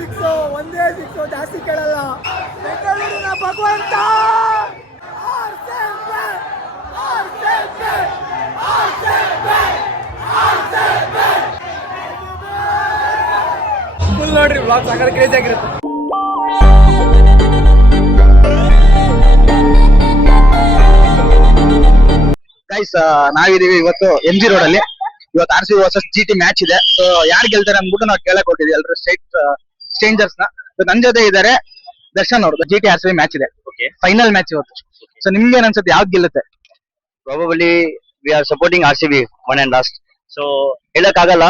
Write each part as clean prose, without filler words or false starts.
ಒಂದೇ ಸಿಕ್ಸು ಜಾಸ್ತಿ ಕೇಳಲ್ಲ. ಬೆಂಗಳೂರಿನ ಭಗವಂತ ಫುಲ್ ನೋಡ್ರಿ ಬ್ಲಾಗ್ ಸಾಕಡೆ ಕ್ರೇಜಿ ಆಗಿರುತ್ತೆ. ಗೈಸ್ ನಾವಿದೀವಿ ಇವತ್ತು MG ರೋಡ್ ಅಲ್ಲಿ. ಇವತ್ತು RCB ವರ್ಸಸ್ GT ಮ್ಯಾಚ್ ಇದೆ. ಸೊ ಯಾರು ಗೆಲ್ತಾರೆ ಅಂದ್ಬಿಟ್ಟು ನಾವು ಕೇಳಕ್ ಕೊಟ್ಟಿದ್ವಿ ಎಲ್ರು ಸ್ಟ್ರೇಂಜರ್ಸ್ ನ. ನನ್ ಜೊತೆ ಇದಾರೆ ದರ್ಶನ್ ಅವ್ರದ್ದು. GT RCB ಮ್ಯಾಚ್ ಇದೆ, ಫೈನಲ್ ಮ್ಯಾಚ್ ಇವತ್ತು. ಸೊ ನಿಮ್ಗೆ ಏನ್ ಅನ್ಸುತ್ತೆ, ಯಾವ್ದು ಗೆಲ್ಲುತ್ತೆ? Probably we are supporting RCB one and last. So ಹೇಳಕ್ ಆಗಲ್ಲ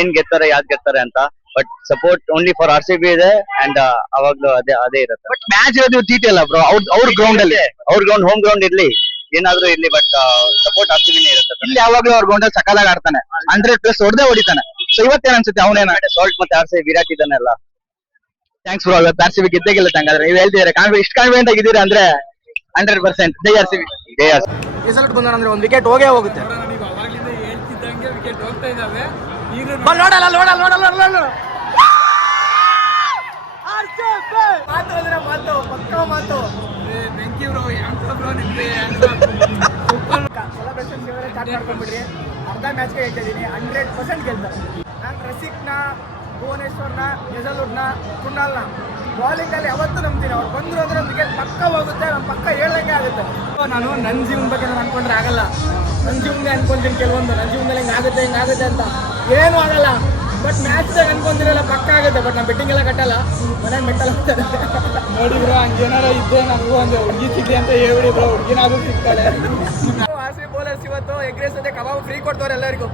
ಏನ್ ಗೆಲ್ತಾರೆ ಯಾವ್ದು ಗೆಲ್ತಾರೆ ಅಂತ. But support only for RCB ಇದೆ ಅಂಡ್ ಅವಾಗ್ಲೂ ಅದೇ ಇರುತ್ತೆ. ಬಟ್ ಮ್ಯಾಚ್ ಇರೋದು GT ಅಲ್ಲ ಬ್ರೋ, ಅವ್ರ ಗ್ರೌಂಡ್ ಅಲ್ಲಿ. ಅವ್ರ ಗ್ರೌಂಡ್ ಹೋಮ್ ಗ್ರೌಂಡ್ ಇರ್ಲಿ ಏನಾದ್ರೂ ಇರ್ಲಿ, ಬಟ್ ಸಪೋರ್ಟ್ RCB ಇರುತ್ತೆ. ಇಲ್ಲಿ ಯಾವಾಗ್ಲೂ ಅವ್ರ ಗ್ರೌಂಡ್ ಅಲ್ಲಿ ಸಕಾಲಾಗಿ ಆಡ್ತಾನೆ, 100+ ಹೊಡೆದೇ ಹೊಡಿತಾನೆ. ಸೊ ಇವತ್ತೇನ್ ಅನ್ಸುತ್ತೆ, ಅವನೇನ ಸಾಲ್ಟ್ ಮತ್ತೆ RCB ವಿರಾಟ್ ಇದ್ದಾನೆಲ್ಲ. Thanks bro. ಇವತ್ತು RCB ಗೆದ್ದೇ ಗೆಲ್ಲುತ್ತೆ ಹಂಗಾದ್ರೆ. ನೀವು ಹೇಳ್ತಿದ್ರೆ ಇಷ್ಟು ಕಾನ್ಫಿಡೆಂಟ್ ಆಗಿದ್ದೀರಾ ಅಂದ್ರೆ 100% ಜೈ RCB. ರಿಸಲ್ಟ್ ಬಂದ್ರೆ ಒಂದು ವಿಕೆಟ್ ಹೋಗೇ ಹೋಗುತ್ತೆ. ಮಾತು ಪಕ್ಕ ಮಾತು. ಸೆಲೆಬ್ರೇಷನ್ ಸ್ಟಾರ್ಟ್ ಮಾಡ್ಕೊಂಡ್ಬಿಡ್ರಿ. ಅರ್ಧ ಮ್ಯಾಚ್ಗೆ ಹೇಳ್ತಾ ಇದೀನಿ, 100% ಗೆಲ್ತಾರೆ. ನಾನು ರಸಿಕ್ನ, ಭುವನೇಶ್ವರ್ನ, ಯಜಲೂರ್ನ, ಕುನ್ನಾಲ್ನ ಬಾಲಿಂಗ್ ಅಲ್ಲಿ ಯಾವತ್ತೂ ನಂಬ್ತೀನಿ. ಅವ್ರು ಬಂದ್ರು ಅಂದ್ರೆ ಒಂದು ವಿಕೆಟ್ ಪಕ್ಕ ಹೋಗುತ್ತೆ, ನಮ್ಮ ಪಕ್ಕ ಹೇಳ್ದಂಗೆ ಆಗುತ್ತೆ. ನಾನು ನನ್ನ ಜೀವನ ಬಗ್ಗೆ ನಾನು ಅನ್ಕೊಂಡ್ರೆ ಆಗಲ್ಲ. ನನ್ನ ಜೀವನ ಅನ್ಕೊಂತೀನಿ ಕೆಲವೊಂದು, ನನ್ನ ಜೀವನದಲ್ಲಿ ಹಿಂಗಾಗುತ್ತೆ ಅಂತ ಏನೂ ಆಗಲ್ಲ. ಬಟ್ ಮ್ಯಾಚ್ದಾಗ ಅನ್ಕೊಂತಿರಲ್ಲ ಪಕ್ಕ ಆಗುತ್ತೆ. ಬಟ್ ನಾನು ಬೆಟ್ಟಿಂಗ್ ಎಲ್ಲ ಕಟ್ಟಲ್ಲ, ಮನೇಲಿ ಮೆಟ್ಟಲ್ಲ ನೋಡಿ ಬ್ರೋ. ಹಂಗೇನಾರ ಇದ್ದೆ ನಮಗೂ ಒಂದು ಹುಡುಗಿ ಸಿಗ್ಲಿ ಅಂತ ಹೇಳ್ಬಿಡಿ ಬ್ರೋ, ಹುಡುಗಿನಾದ್ರೂ ಸಿಗ್ತಾಳೆ. RCB ಬೌಲರ್ಸ್ ಇವತ್ತು ಎಗ್ ರೈಸ್ ಜೊತೆ ಕಬಾಬ್ ಫ್ರೀ ಕೊಡ್ತವ್ರೆ ಎಲ್ಲರಿಗೂ.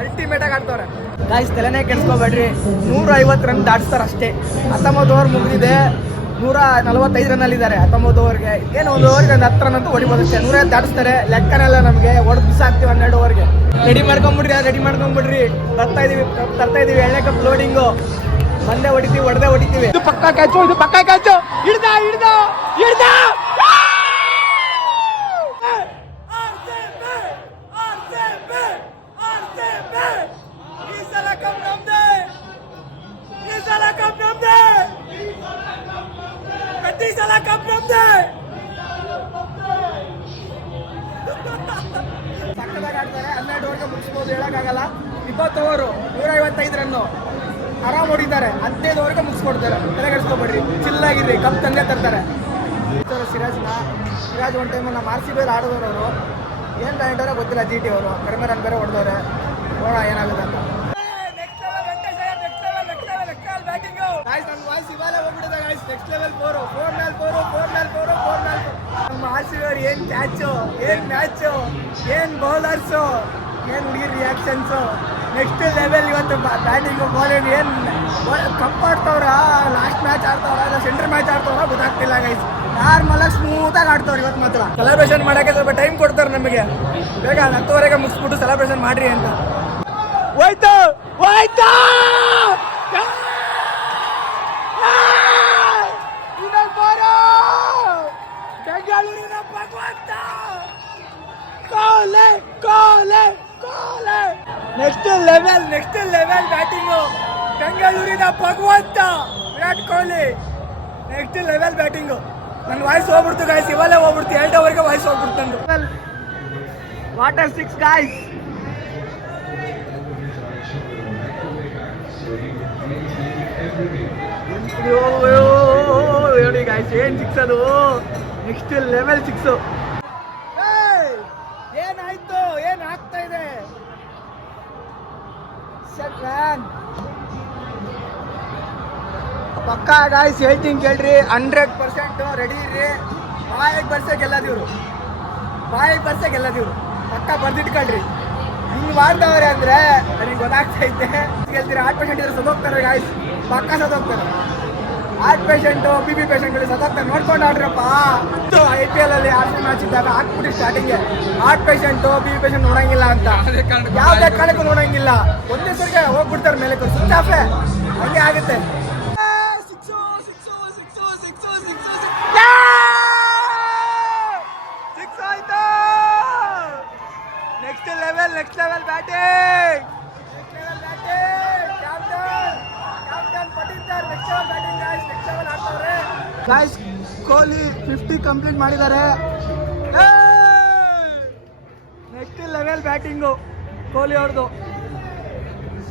ಅಲ್ಟಿಮೇಟ್ ಆಗಿ ಆಡ್ತವ್ರೆ ಗಾಯ್ಸ್. ತಲೆನೇ ಕೆಡಿಸ್ಕೋಬೇಡ್ರಿ. 150 ರನ್ ದಾಟಿಸ್ತಾರೆ ಅಷ್ಟೇ. 19 ಓವರ್ ಮುಗಿದಿದೆ, 145 ರನ್ನಲ್ಲಿದ್ದಾರೆ 19 ಓವರ್ಗೆ. ಏನು ಒಂದು ಓವರ್ಗೆ ಒಂದು 10 ರನ್ ಅಂತೂ ಹೊಡಿಬೋದು ಅಷ್ಟೇ. 150 ದಾಟಿಸ್ತಾರೆ, ಲೆಕ್ಕನೆಲ್ಲ ನಮಗೆ. ಹೊಡೆದು ಬಿಸಾಕ್ತೀವಿ 12 ಓವರ್ಗೆ. ರೆಡಿ ಮಾಡ್ಕೊಂಬಿಡ್ರಿ. ತರ್ತಾ ಇದೀವಿ 2ನೇ ಕಪ್ ಲೋಡಿಂಗು. ಬಂದೇ ಹೊಡಿತೀವಿ. ಇದು ಪಕ್ಕ ಕ್ಯಾಚು. ಹಿಡ್ದ ಸಕ್ಕದಾಗಿ ಆಡ್ತಾರೆ. 12 ಓವರ್ಗೆ ಮುಗಿಸ್ಬೋದು, ಹೇಳಕ್ಕಾಗಲ್ಲ. 20 ಓವರು 155 ರನ್ನು ಆರಾಮ್ ಹೊಡಿತಾರೆ. 15 ಓವರ್ಗೆ ಮುಗಿಸ್ಕೊಡ್ತಾರೆ. ತಲೆಗೆಡಿಸ್ಕೊಬೇಡ್ರಿ, ಚಿಲ್ಲಾಗಿರ್ರಿ. ಕಪ್ ತಂದೆ ತರ್ತಾರೆ. ಸಿರಾಜ್ ಒಂದು ಟೈಮ್ ನಮ್ಮ RCB ಆಡಿದವರು ಅವರು. ಏನು ತಗೊಂಡವ್ರೆ ಗೊತ್ತಿಲ್ಲ. GT ಅವರು ಕಡಿಮೆ ರನ್ ಬೇರೆ ಹೊಡೆದವ್ರೆ. ನೋಡೋಣ ಏನಾಗುತ್ತೆ ಅಂತ. ನನ್ನ ವಾಯ್ಸ್ ಇವಾಗಲೇ ಹೋಗ್ಬಿಟ್ಟಿದೆ ಗಾಯ್ಸ್. ನೆಕ್ಸ್ಟ್ ಲೆವೆಲ್ 4 ಮೇಲೆ 4. ನಮ್ಮ RCB ಅವ್ರು ಏನು ಕ್ಯಾಚು, ಏನು ಮ್ಯಾಚು, ಏನು ಬೌಲರ್ಸು, ಏನು ಹುಡುಗಿರ್ ರಿಯಾಕ್ಷನ್ಸು. ನೆಕ್ಸ್ಟ್ ಲೆವೆಲ್ ಇವತ್ತು ಬ್ಯಾಟಿಂಗು ಬೌಲಿಂಗ್. ಏನು ಕಪ್ ಆಡ್ತವ್ರ, ಲಾಸ್ಟ್ ಮ್ಯಾಚ್ ಆಡ್ತವ್ರ, ಇಲ್ಲ ಸೆಂಟ್ರ್ ಮ್ಯಾಚ್ ಆಡ್ತವ್ರ ಗೊತ್ತಾಗ್ತಿಲ್ಲ ಗೈಸ್. ನಾರ್ಮಲಾಗಿ ಸ್ಮೂತಾಗಿ ಆಡ್ತವ್ರು ಇವತ್ತು ಮಾತ್ರ. ಸೆಲೆಬ್ರೇಷನ್ ಮಾಡೋಕ್ಕೆ ಸ್ವಲ್ಪ ಟೈಮ್ ಕೊಡ್ತಾರೆ ನಮಗೆ. ಬೇಗ 10 ಮುಗಿಸ್ಬಿಟ್ಟು ಸೆಲೆಬ್ರೇಷನ್ ಮಾಡ್ರಿ ಅಂತ. ಹೋಯ್ತು ಬೆಂಗಳೂರಿನ ಭಗವಂತ. ಕೋಲೆ ನೆಕ್ಸ್ಟ್ ಲೆವೆಲ್ ಬ್ಯಾಟಿಂಗು. ಬೆಂಗಳೂರಿನ ಭಗವಂತ Virat Kohli. Next level batting. ನನ್ನ ವಾಯ್ಸ್ ಹೋಗ್ಬಿಡ್ತು ಗಾಯ್ಸ್, ಇವಾಗಲೇ ಹೋಗ್ಬಿಡ್ತು. 2 ಓವರ್ಗೆ ವಾಯ್ಸ್ ಹೋಗ್ಬಿಡ್ತು ನಂದು. Water 6 guys. ಹೇಳಿ ಗಾಯ್ಸ್, ಏನ್ 6 ಅದು? Next level 6. ಏನಾಯ್ತು, ಏನ್ ಆಗ್ತಾ ಇದೆ? ಪಕ್ಕ ಗಾಯ್ಸ್ ಹೇಳ್ತೀನಿ ಕೇಳ್ರಿ. 100% ರೆಡಿ ಇರ್ರಿ. ಬಾಯಿಗೆ ಬರ್ಸೆ ಗೆಲ್ಲದಿವ್ರು. ಪಕ್ಕ ಬರ್ದಿಟ್ಕೊಳ್ರಿ. ಹಿಂಗ್ ಮಾಡ್ದವ್ರೆ ಅಂದ್ರೆ ನನಗೆ ಗೊತ್ತಾಗ್ತಾ ಇದ್ದೆ. ಗೆಲ್ತೀರಿ. 8% ಇದ್ರೆ ಸದೋಗ್ತಾರೆ ಗಾಯ್ಸ್, ಪಕ್ಕ ಸದೋಗ್ತಾರೆ. 8% BB ಪೇಷಂಟ್ಗಳು ಸದೋಗ್ತಾರೆ. ನೋಡ್ಕೊಂಡು ಆಡ್ರಪ್ಪ. IPL ಅಲ್ಲಿ RCB ಮ್ಯಾಚ್ ಇದ್ದಾಗ ಹಾಕ್ಬಿಟ್ಟು ಸ್ಟಾರ್ಟಿಂಗ್ 8% BB ಪೇಷಂಟ್ ನೋಡಂಗಿಲ್ಲ ಅಂತ. ಯಾವ್ದೇ ಕಾರಣಕ್ಕೂ ನೋಡಂಗಿಲ್ಲ. ಒಂದೇ ಸರಿಗೆ ಹೋಗ್ಬಿಡ್ತಾರೆ ಮೇಲೆ. ಸ್ವಿಚ್ ಆಫೇ ಹಂಗೆ ಆಗುತ್ತೆ. Next level batting. Captain guys Kohli 50 complete ಮಾಡಿದ್ದಾರೆ. ನೆಕ್ಸ್ಟ್ ಲೆವೆಲ್ ಬ್ಯಾಟಿಂಗು ಕೊಹ್ಲಿ ಅವ್ರದ್ದು.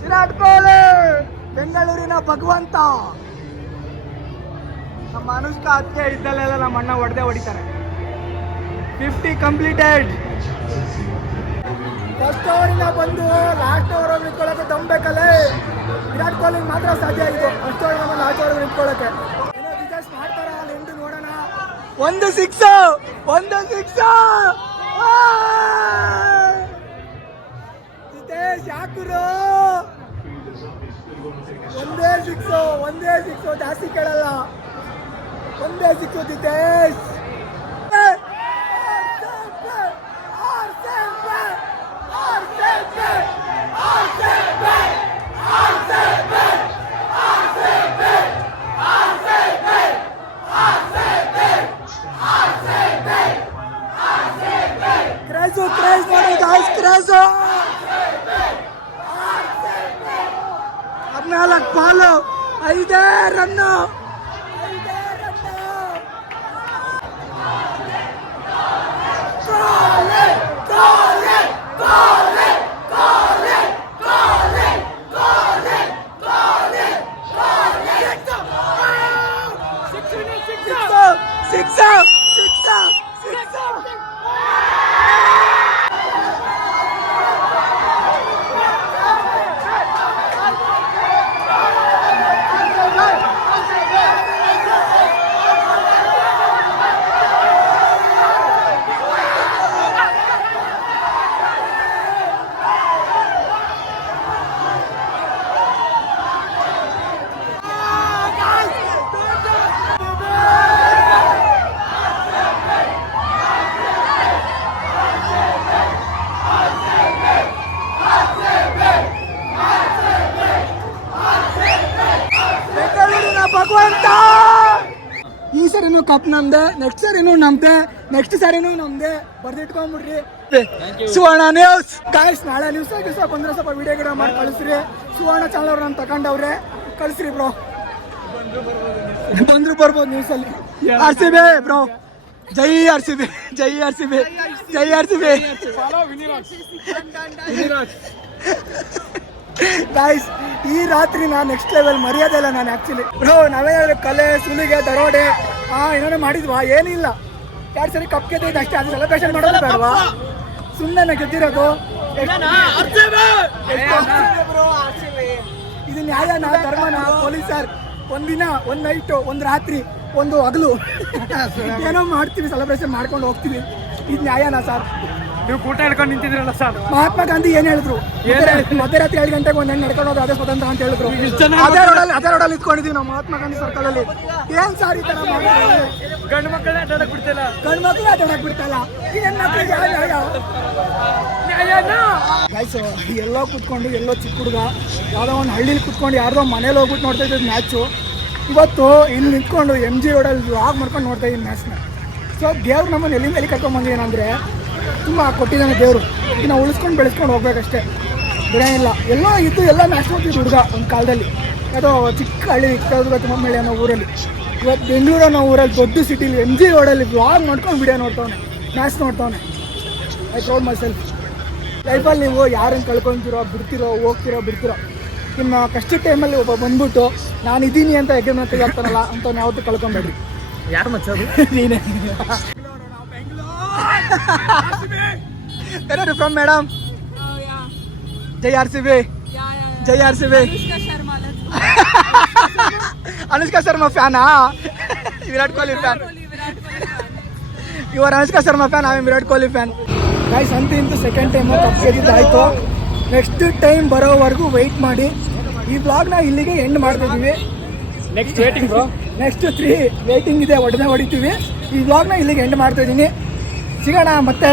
ವಿರಾಟ್ ಕೊಹ್ಲಿ ಬೆಂಗಳೂರಿನ ಭಗವಂತ. ನಮ್ಮ ಅನುಷ್ಕಾ ಅದಕ್ಕೆ ಇದ್ದಲ್ಲೆಲ್ಲ ನಮ್ಮ ಅಣ್ಣ ಹೊಡಿತಾರೆ. 50 ಕಂಪ್ಲೀಟೆಡ್. ಫಸ್ಟ್ ಓವರಿಂದ ಬಂದು ಲಾಸ್ಟ್ ಓವರ್ ನಿಂತ್ಕೊಳ್ಳೋಕೆ ದಮ್ ಬೇಕಲ್ಲೇ. ವಿರಾಟ್ ಕೊಹ್ಲಿ ಮಾತ್ರ ಸಾಧ್ಯ ಆಯಿತು ಫಸ್ಟ್ ಓವರ್ ಬಂದು ಲಾಸ್ಟ್ ಓವರ್ ನಿಂತ್ಕೊಳ್ಳೋಕೆ. ಏನೋ ಬಿಸ್ನೆಸ್ ಮಾಡ್ತಾರ ಅಲ್ಲಿ ಎಂದು ನೋಡೋಣ. ಒಂದು ಸಿಕ್ಸ್ ಜಿತೇಶ್ ಯಾಕುರು ಒಂದೇ ಸಿಕ್ಸು ಜಾಸ್ತಿ ಕೇಳಲ್ಲ. ಒಂದೇ ಸಿಕ್ಸು ಜಿತೇಶ್. ಕ್ರೇಜ್ ನೋಡಿ ಗಾಯ್ಸ್, ಕ್ರೇಜು. 14 ಬಾಲು 5 ರನ್ನು. ಸಿಕ್ಸ್ ಭಗವಂತ. ಈ ಸರಿನೂ ಕಪ್ ನಮ್ದೆ, ನೆಕ್ಸ್ಟ್ ಸರಿನೂ ನಮ್ದೆ, ನೆಕ್ಸ್ಟ್ ಸರಿನೂ ನಮ್ದೆ. ಬರ್ದಿಟ್ಕೊಂಡ್ಬಿಡ್ರಿ. ಸುವರ್ಣ ನ್ಯೂಸ್ ಗಾಯ್ಸ್, ನಾಳೆ ನ್ಯೂಸ್ ಬಂದ್ರೆ ಸ್ವಲ್ಪ ವಿಡಿಯೋ ಗಿಡ ಮಾಡಿ ಕಳಿಸ್ರಿ. ಸುವರ್ಣ ಚಾನಲ್ ಅವ್ರು ನಾನು ತಗೊಂಡವ್ರೆ, ಕಳಿಸ್ರಿ ಬ್ರೋ. ಬಂದ್ರು ಬರ್ಬೋದು ನ್ಯೂಸಲ್ಲಿ. RCB ಬ್ರೋ, ಜೈ RCB. ಗಾಯ್ಸ್, ಈ ರಾತ್ರಿ ನಾನು ನೆಕ್ಸ್ಟ್ ಲೆವೆಲ್ ಮರ್ಯಾದೆ ಇಲ್ಲ ನಾನು ಆಕ್ಚುಲಿ ಬ್ರೋ. ನಾವೇ ಕಲೆ ಸುಲಿಗೆ ದರೋಡೆ ಏನಾದ್ರು ಮಾಡಿದ್ವಾ? ಏನಿಲ್ಲ. 2 ಸರಿ ಕಪ್ ಗೆದ್ದಿದ್ದು ಅಷ್ಟೇ. ಅದು ಸೆಲೆಬ್ರೇಷನ್ ಮಾಡೋದು ಬೇಡವಾ? ಸುಮ್ಮನೆ ಗೆದ್ದಿರೋದು. ಇದು ನ್ಯಾಯನಾ, ಧರ್ಮನಾ? ಪೊಲೀಸರ್ ಒಂದಿನ, ಒಂದು ನೈಟು, ಒಂದು ರಾತ್ರಿ, ಒಂದು ಹಗಲು ಏನೋ ಮಾಡ್ತೀವಿ, ಸೆಲೆಬ್ರೇಷನ್ ಮಾಡ್ಕೊಂಡು ಹೋಗ್ತೀವಿ. ಇದು ನ್ಯಾಯನಾ ಸರ್? ನೀವು ಊಟ ಹೇಳ್ಕೊಂಡು ನಿಂತಿದ್ರಲ್ಲ ಸರ್. ಮಹಾತ್ಮ ಗಾಂಧಿ ಏನ್ ಹೇಳಿದ್ರು? ಮಧ್ಯರಾತ್ರಿ 7 ಗಂಟೆಗೆ ಒಂದು ಹೆಣ್ಣು ನಡ್ಕೊಂಡು ಹೋದ್ರೆ ಅದೇ ಸ್ವತಂತ್ರ ಅಂತ ಹೇಳಿದ್ರು. ಅದೇ ರೋಡಲ್ಲಿ ಇಟ್ಕೊಂಡಿದೀವಿ ನಾವು ಮಹಾತ್ಮ ಗಾಂಧಿ ಸರ್ಕಲ್ ಅಲ್ಲಿ. ಏನ್ ಸಾರ್ ಈ ತರ ಮಾಡಿದ್ರೆ? ಗಂಡು ಮಕ್ಕಳೇ ಆಟಾಡಕ್ ಬಿಡ್ತಿಲ್ಲ. ಈ ಹೆಣ್ಮಕ್ಳಿಗೆ ಗಾಯ್ಸ್, ಎಲ್ಲೋ ಕುತ್ಕೊಂಡು, ಎಲ್ಲೋ ಚಿಕ್ಕ ಹುಡುಗ ಯಾವುದೋ ಒಂದು ಹಳ್ಳಿಲಿ ಕುತ್ಕೊಂಡು ಯಾರ್ದೋ ಮನೇಲಿ ಹೋಗ್ಬಿಟ್ಟು ನೋಡ್ತಾ ಇದ್ದಿದ್ದು ಮ್ಯಾಚು. ಇವತ್ತು ಇಲ್ಲಿ ನಿಂತ್ಕೊಂಡು MG ರೋಡಲ್ಲಿ ವ್ಲಾಗ್ ಮಾಡ್ಕೊಂಡು ನೋಡ್ತಾ ಇದ್ದೀನಿ ಮ್ಯಾಚ್ನ. ಸೊ ದೇವ್ರು ನಮ್ಮನ್ನು ಎಲ್ಲಿ ಕರ್ಕೊಂಡ್ಬಂದೇನಂದ್ರೆ, ತುಂಬ ಕೊಟ್ಟಿದ್ದಾನೆ ದೇವರು. ಇದನ್ನ ಉಳಿಸ್ಕೊಂಡು ಬೆಳೆಸ್ಕೊಂಡು ಹೋಗ್ಬೇಕಷ್ಟೇ, ಬಿಡೋಂಗಿಲ್ಲ. ಎಲ್ಲೋ ಇದ್ದು ಎಲ್ಲ ಮ್ಯಾಚ್ ನೋಡ್ತಿದ್ದು ಹುಡುಗ ಒಂದು ಕಾಲದಲ್ಲಿ. ಯಾವುದೋ ಚಿಕ್ಕ ಹಳ್ಳಿ ತುಮಮಳ್ಳಿ ಅನ್ನೋ ಊರಲ್ಲಿ. ಇವತ್ತು ಬೆಂಗಳೂರು ಅನ್ನೋ ಊರಲ್ಲಿ ದೊಡ್ಡ ಸಿಟಿಲಿ MG ರೋಡಲ್ಲಿ ವ್ಲಾಗ್ ನೋಡ್ಕೊಂಡು ವಿಡಿಯೋ ನೋಡ್ತಾವನೆ, ಮ್ಯಾಚ್ ನೋಡ್ತಾವನೆ. I proud myself. ಲೈಫಲ್ಲಿ ನೀವು ಯಾರನ್ನು ಕಳ್ಕೊತಿರೋ, ಹೋಗ್ತಿರೋ ಬಿಡ್ತಿರೋ, ಇನ್ನು ಕಷ್ಟದ ಟೈಮಲ್ಲಿ ಒಬ್ಬ ಬಂದ್ಬಿಟ್ಟು ನಾನು ಇದ್ದೀನಿ ಅಂತ ಹೆಗ್ಗೆ ಮೇಲೆ ತೆಗೆದಾಗ್ತಾನಲ್ಲ ಅಂತವ್ನು ಯಾವತ್ತೂ ಕಳ್ಕೊಬೇಡ್ರಿ. ಯಾರು ಮಚ್ಚೋದು? ನೀನೇ. Where are you from, madam? Jai RCB. Jai RCB. Anushka Sharma fan, Virat Kohli fan. You are Anushka Sharma fan, I am Virat Kohli fan. Guys, ಅಂತೂ ಸೆಕೆಂಡ್ ಟೈಮ್ ಕಪ್ ಗೆದ್ದಿದ್ದಾಯ್ತು. ನೆಕ್ಸ್ಟ್ ಟೈಮ್ ಬರೋವರೆಗೂ wait ಮಾಡಿ. ಈ ಬ್ಲಾಗ್ನ ಇಲ್ಲಿಗೆ end ಮಾಡ್ತಿದ್ದೀವಿ. Next waiting bro. Next 3 waiting ಇದೆ, ಹೊಡಿತೀವಿ. ಈ ಬ್ಲಾಗ್ನ ಇಲ್ಲಿಗೆ ಎಂಡ್ ಮಾಡ್ತಾ ಇದ್ದೀನಿ. ಸಿಗೋಣ ಮತ್ತೆ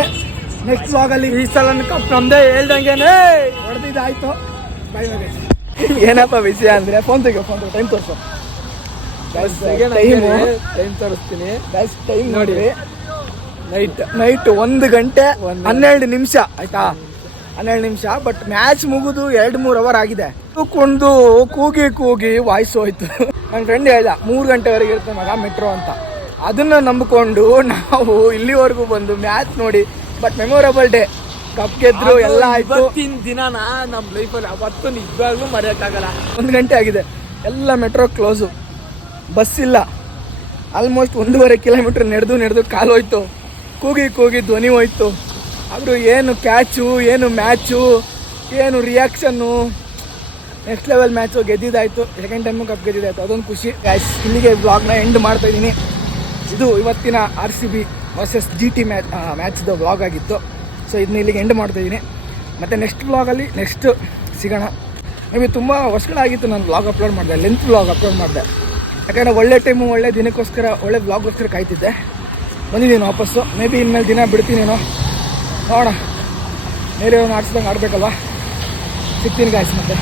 ನೆಕ್ಸ್ಟ್ ಬ್ಲಾಗಲ್ಲಿ. ಈ ಸಲ ಕಪ್ ನಮ್ದೇ ಹೇಳ್ದಂಗೆನೆ ಹೊಡೆದಿದ್ದಾಯ್ತು. Bye bye. ಏನಪ್ಪ ವಿಷಯ ಅಂದರೆ, ಫೋನ್ ತೆಗೋ, ಟೈಮ್ ತೋರಿಸು. ಟೈಮ್ ತೋರಿಸ್ತೀನಿ. ಟೈಮ್ ನೋಡಿ, ನೈಟ್ 1 ಗಂಟೆ 12 ನಿಮಿಷ ಆಯ್ತಾ. 12 ನಿಮಿಷ. ಬಟ್ ಮ್ಯಾಚ್ ಮುಗಿದು 2-3 ಅವರ್ ಆಗಿದೆ. ಕುಂದು ಕೂಗಿ ವಾಯ್ಸ್ ಹೋಯ್ತು. ನನ್ನ ಫ್ರೆಂಡ್ ಹೇಳ್ದ 3 ಗಂಟೆವರೆಗೆ ಇರುತ್ತೆ ಮಗ ಮೆಟ್ರೋ ಅಂತ. ಅದನ್ನು ನಂಬಿಕೊಂಡು ನಾವು ಇಲ್ಲಿವರೆಗೂ ಬಂದು ಮ್ಯಾಚ್ ನೋಡಿ. ಬಟ್ ಮೆಮೊರೇಬಲ್ ಡೇ, ಕಪ್ ಗೆದ್ರು ಎಲ್ಲ ಆಯ್ತು. ಇವತ್ತಿನ ದಿನನ ನಮ್ಮ ಲೈಫಲ್ಲಿ ಅವತ್ತು ನಿಜವಾಗ್ಲೂ ಮರೆಯೋಕ್ಕಾಗಲ್ಲ. 1 ಗಂಟೆ ಆಗಿದೆ, ಎಲ್ಲ ಮೆಟ್ರೋ ಕ್ಲೋಸು, ಬಸ್ ಇಲ್ಲ. ಆಲ್ಮೋಸ್ಟ್ 1.5 ಕಿಲೋಮೀಟ್ರ್ ನಡೆದು ಕಾಲು ಹೋಯ್ತು. ಕೂಗಿ ಧ್ವನಿ ಹೋಯ್ತು. ಆದರೂ ಏನು ಕ್ಯಾಚು, ಏನು ಮ್ಯಾಚು, ಏನು ರಿಯಾಕ್ಷನ್ನು. ನೆಕ್ಸ್ಟ್ ಲೆವೆಲ್ ಮ್ಯಾಚು, ಗೆದ್ದಿದ್ದಾಯಿತು. ಸೆಕೆಂಡ್ ಟೈಮು ಕಪ್ ಗೆದ್ದಿದ್ದಾಯಿತು, ಅದೊಂದು ಖುಷಿ. ಗೈಸ್, ಇಲ್ಲಿಗೆ ವ್ಲಾಗ್ನ ಎಂಡ್ ಮಾಡ್ತಾ ಇದ್ದೀನಿ. ಇದು ಇವತ್ತಿನ RCB ವರ್ಸಸ್ GT ಮ್ಯಾಚ್ದು ವ್ಲಾಗ್ ಆಗಿತ್ತು. ಸೊ ಇದನ್ನ ಇಲ್ಲಿಗೆ ಎಂಡ್ ಮಾಡ್ತಾಯಿದ್ದೀನಿ. ಮತ್ತು ನೆಕ್ಸ್ಟ್ ವ್ಲಾಗಲ್ಲಿ ನೆಕ್ಸ್ಟ್ ಸಿಗೋಣ. ನಿಮಗೆ ತುಂಬ ವರ್ಷಗಳಾಗಿತ್ತು ನಾನು ವ್ಲಾಗ್ ಅಪ್ಲೋಡ್ ಮಾಡಿದೆ, ಲೆಂತ್ ವ್ಲಾಗ್ ಅಪ್ಲೋಡ್ ಮಾಡಿದೆ. ಯಾಕಂದರೆ ಒಳ್ಳೆ ಟೈಮು, ಒಳ್ಳೆ ದಿನಕ್ಕೋಸ್ಕರ, ಒಳ್ಳೆ ವ್ಲಾಗ್ಗೋಸ್ಕರ ಕಾಯ್ತಿದ್ದೆ. ಬಂದಿದ್ದೀನಿ ವಾಪಸ್ಸು. ಮೇ ಬಿ ಇನ್ಮೇಲೆ ದಿನ ಬಿಡ್ತೀನೇನೋ ನೋಡೋಣ. ಬೇರೆ ಆಡ್ಸ್ದಂಗೆ ಆಡಬೇಕಲ್ವ. ಸಿಗ್ತೀನಿ ಗಾಯ್ಸ್ ಮತ್ತೆ.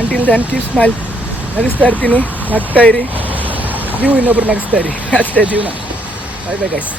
Until then keep smile. ನಗಿಸ್ತಾ ಇರ್ತೀನಿ, ನಗ್ತಾ ಇರಿ, ನೀವು ಇನ್ನೊಬ್ರು ನಗಿಸ್ತಾ ಇರಿ. ಅಷ್ಟೇ ಜೀವನ. Bye bye guys.